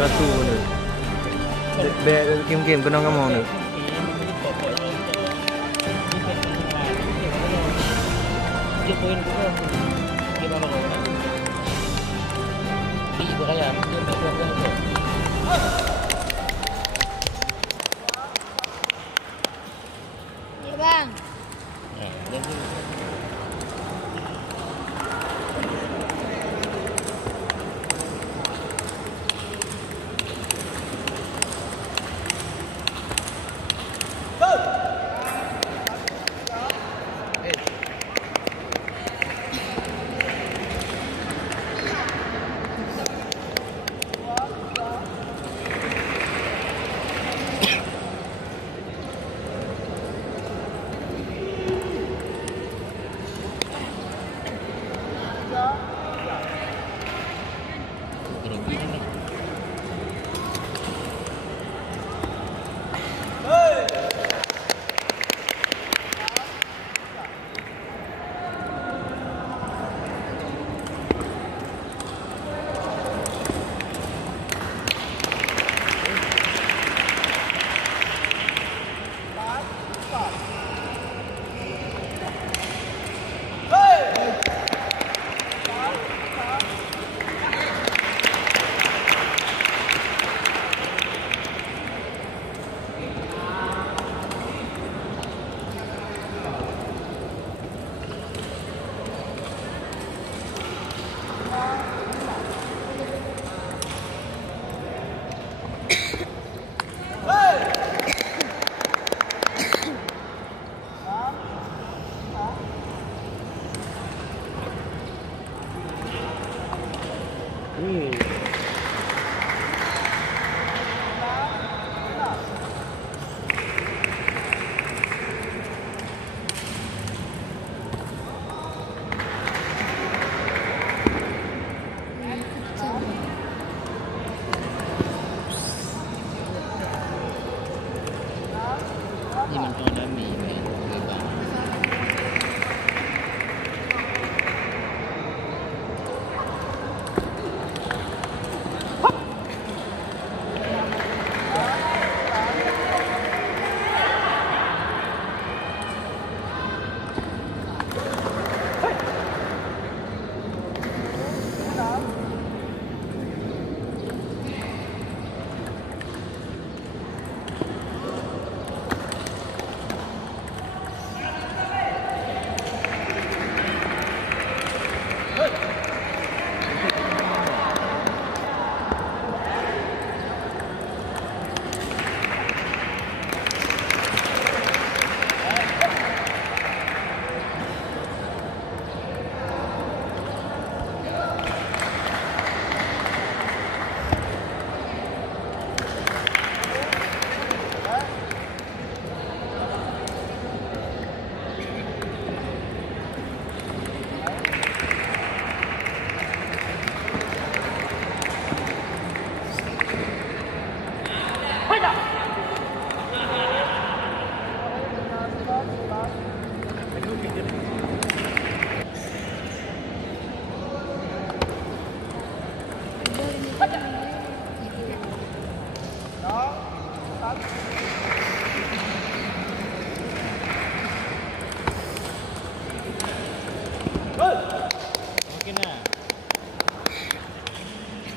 batu ni. Mungkin kena kamu ni. Dia poin ko. Dia ba ko na. Di ko kaya, dia ba ko ko. Ya bang.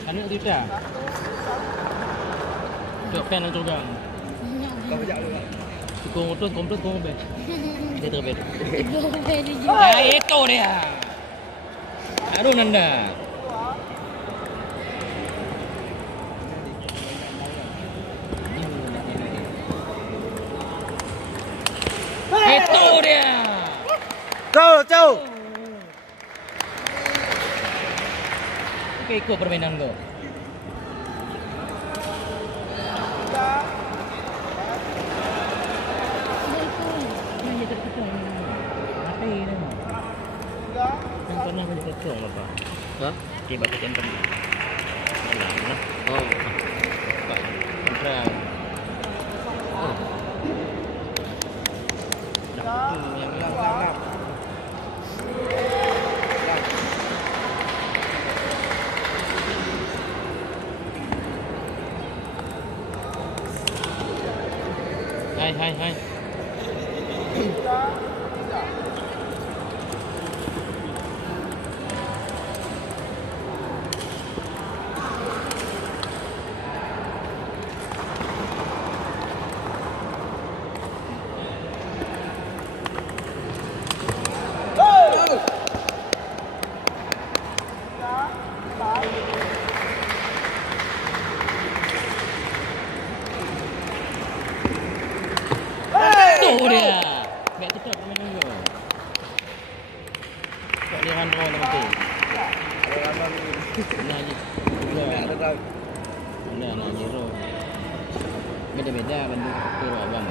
Anak tidak. Dok pen untuk gang. Kau bijak lu. Kau motor komplit kau be. Dia terbet. Itu Ya itu dia. Aduh nanda. Itu dia. Jauh. Oke, ikut permainan kau. Yang pernah menjadi ketua apa? Hah? Di batu tempat. Oh. Kontra. Oh. Yang lap. hai. Tu dia. Baik tetap main dulu. Tak dia run round nanti. Nah, Ada. Nah, jero. Beda-beda bentuk tur abang.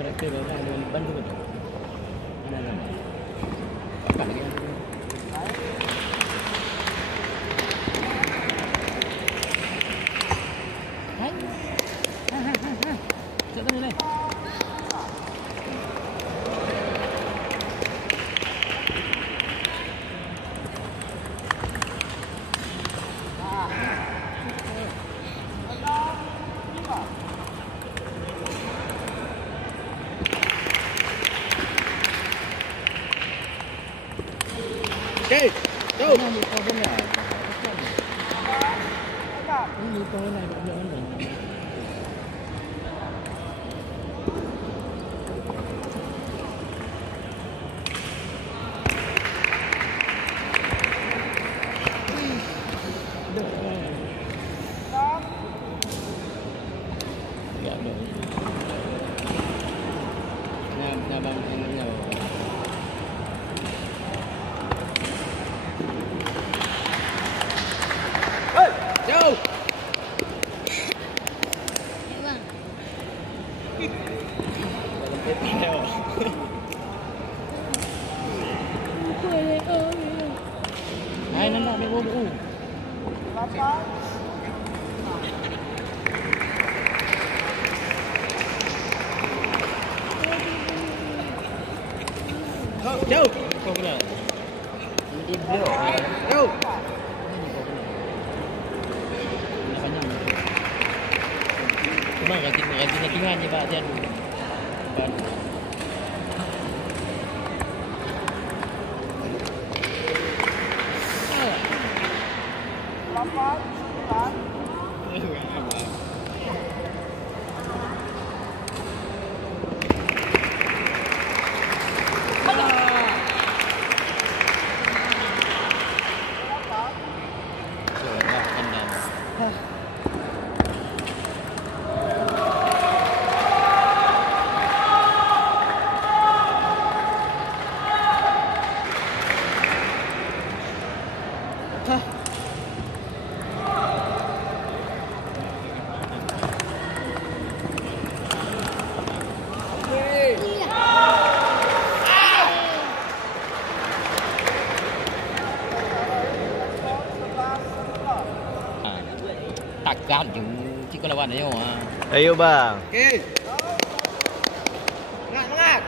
Karakter abang ada bantu betul. Ada. Apa lagi? Hai. Cek tadi ni. Okay, go. Ini kau benar. Ini kau benar benar. Nah, bang, ini Go. Hai, nak ambil buku. Go. Kau kena. Ini dia. Go. Cuma rajin latihan je Pak Tian. Takkan je lawan dia. Ayo bang. Okey. Semangat.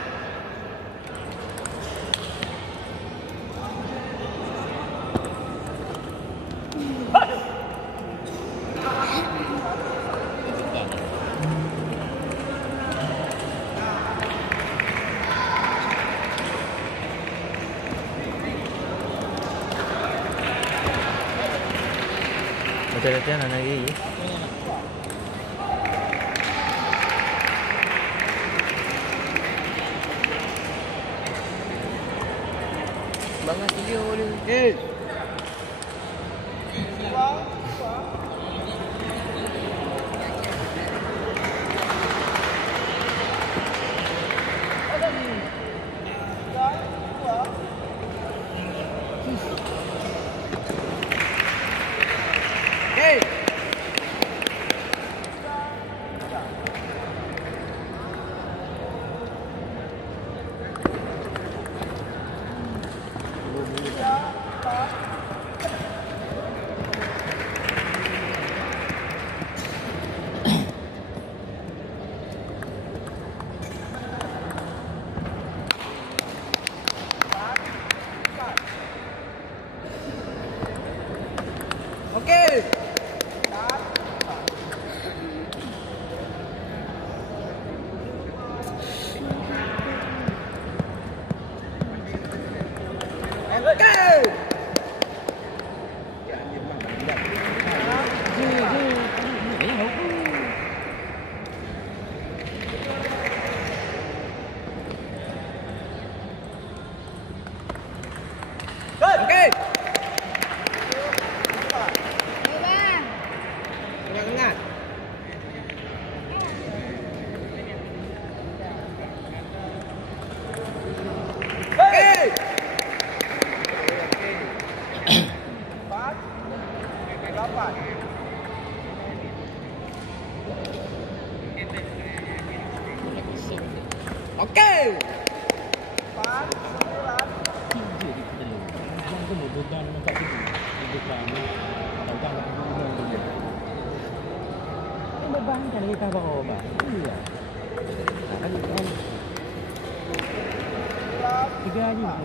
Macam latihan lagi. Bangan video dia. Okey. Okey. Jangan kemudian nampak itu. Hidup kami. Tahu beban kan kita bawa obat. Iya. Kan kan. Tiga aja.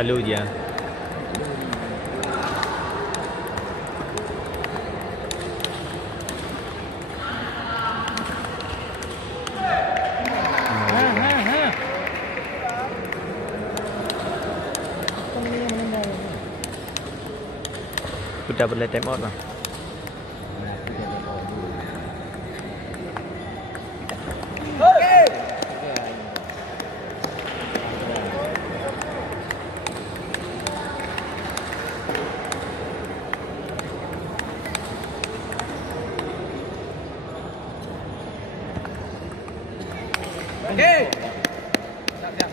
Lalu je. Sudah boleh time out lah. Okey. Siap.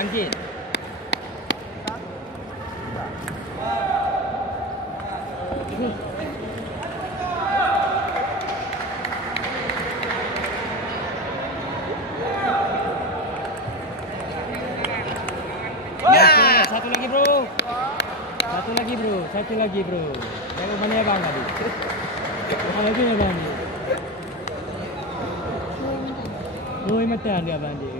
Bangkit. Ya, satu lagi bro. Satu lagi bro. Tengok mana abang tadi. Kalau lagi ni abang ni. Oi mata dia abang dia.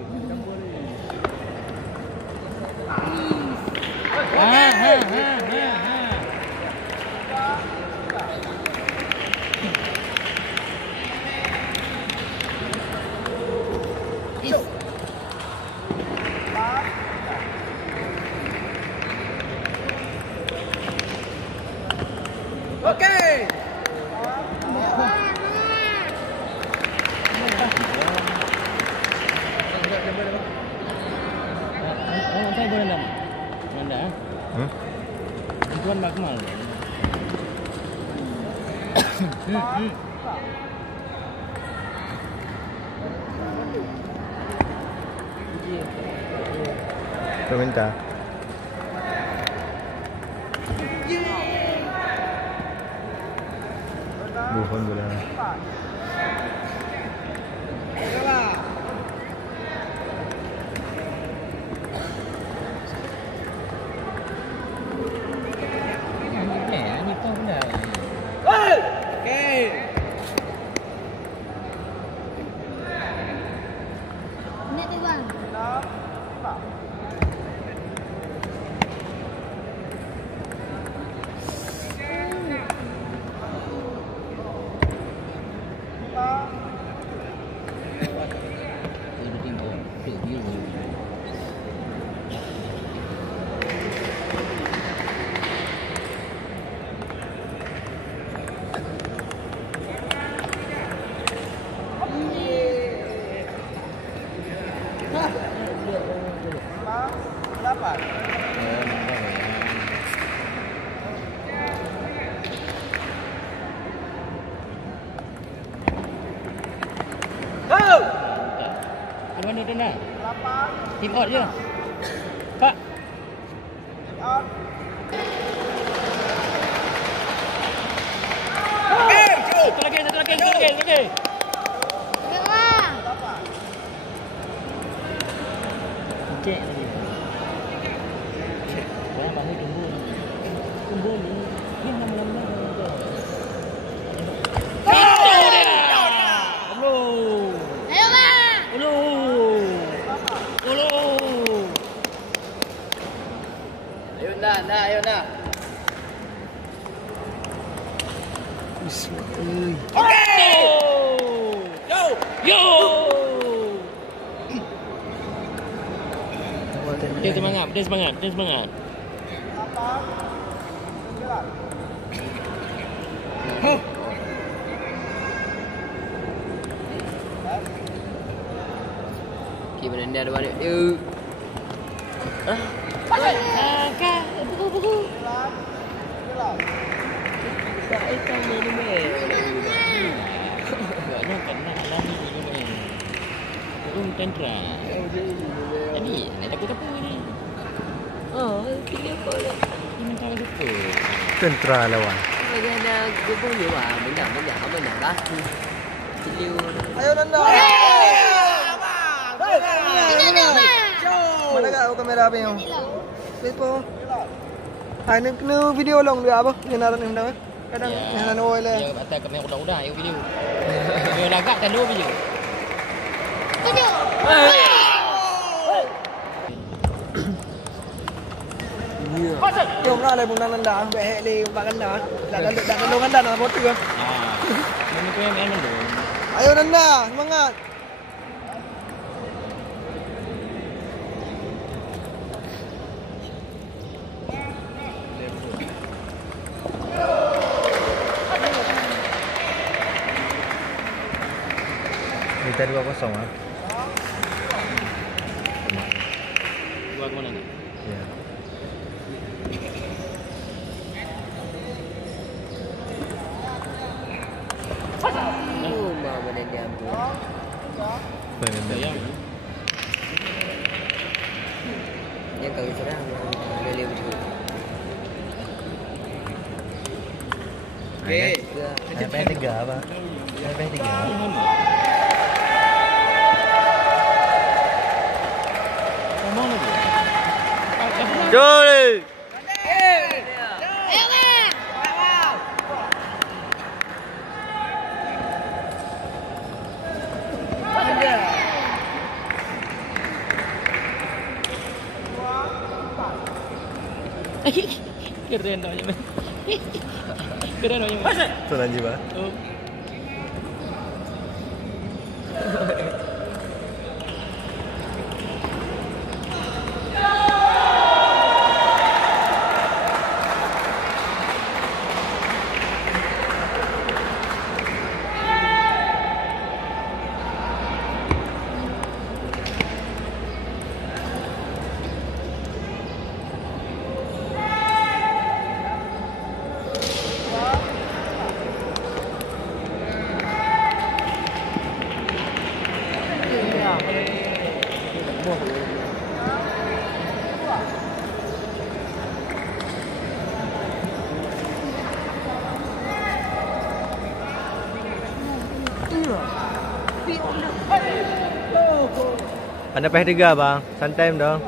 Okey. Saya boleh anda. Tuan Makmal. Kau minta. Bukan boleh. Ini tu bang. mana tu nak? Team out je. Pak. Satu lagi. Bang. Cek lagi. Orang bangun tunggu. Tunggu ni. Ni lama-lama. Ayo bang. Ayo nak. Yo. Dia semangat. Okey, benda ada balik. Buku. Saya tahu ni meh. Nak lagi ni meh. Tentra. Jadi, nak takut apa ni? Oh, pilih apa lah. Ini cara lupa. Tentra lawan. Lagi ada gubung je lah. Benda lah. Pilih. Ayo Nanda. Mana kat kamera apa yang? Lepo. Hai ni kena video long dia apa? Yang naran ni dah. Kadang yang naran oil lah. Ya, atas kamera udah ayo video. Video lagak dan dua video. Tunjuk. Jom lah le bunda Nanda, behek le Pak Nanda. Dah tolong Nanda nak foto ke? Ini kau yang mana tu? Ayo Nanda, semangat. Kita 2-0 ah. Dua ke mana ni? Ya. Benda dia ambil. Sayang. Yang kau serang. Boleh betul. Okey. Sampai 3 apa? Sampai 3. Mana dia? Jol. Ayo bang. Keren dah je. Keren dah je. Tu lanjut bah. Oh. Anda peh 3 bang. Santai dong.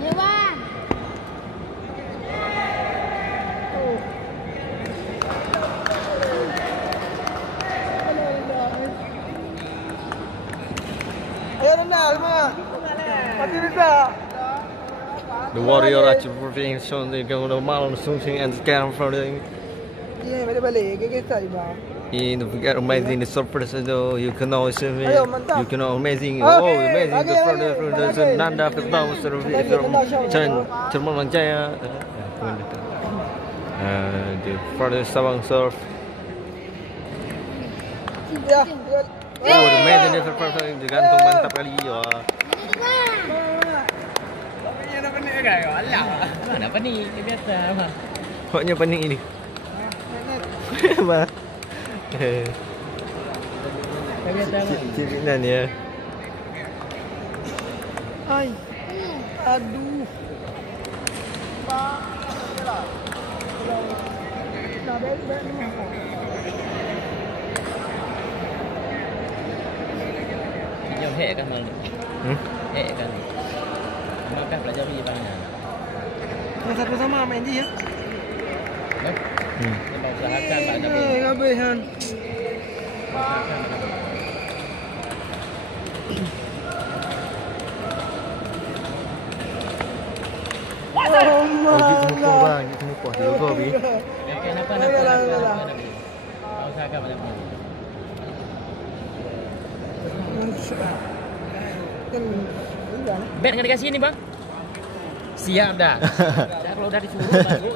Ayo bang. Ayo Nanda, semangat. Pasti bisa. The warrior achieving shown the normal something and scan from the Iya, balik-balik. Kita bang. in the amazing the surprise though you can always see me Ayo, mantap. you can amazing Okay, amazing the okay, front the Nanda Firdaus Cerman Jaya the further Sabang surf Ya. oh the amazing the first gantung mantap kali ya Bang. Tapi yang apa ni kan? Alah. Mana apa ni? Dia biasa mah. Hoknya pening ini. Apa? Dia biasa mah. Cipinan ya. Ay. Aduh. Dah baik ni. Jom hek kan malu. Hek kan. Makan pelajari banyak. Yang satu sama main dia. Sebab usahakan tak ada pun. Habisan. Oh, Semua bang, semua puas dia kau bi. Kenapa nak usahakan banyak pun. Bet dengan dikasih ni bang. Siap dah. Dah kalau dah disuruh baru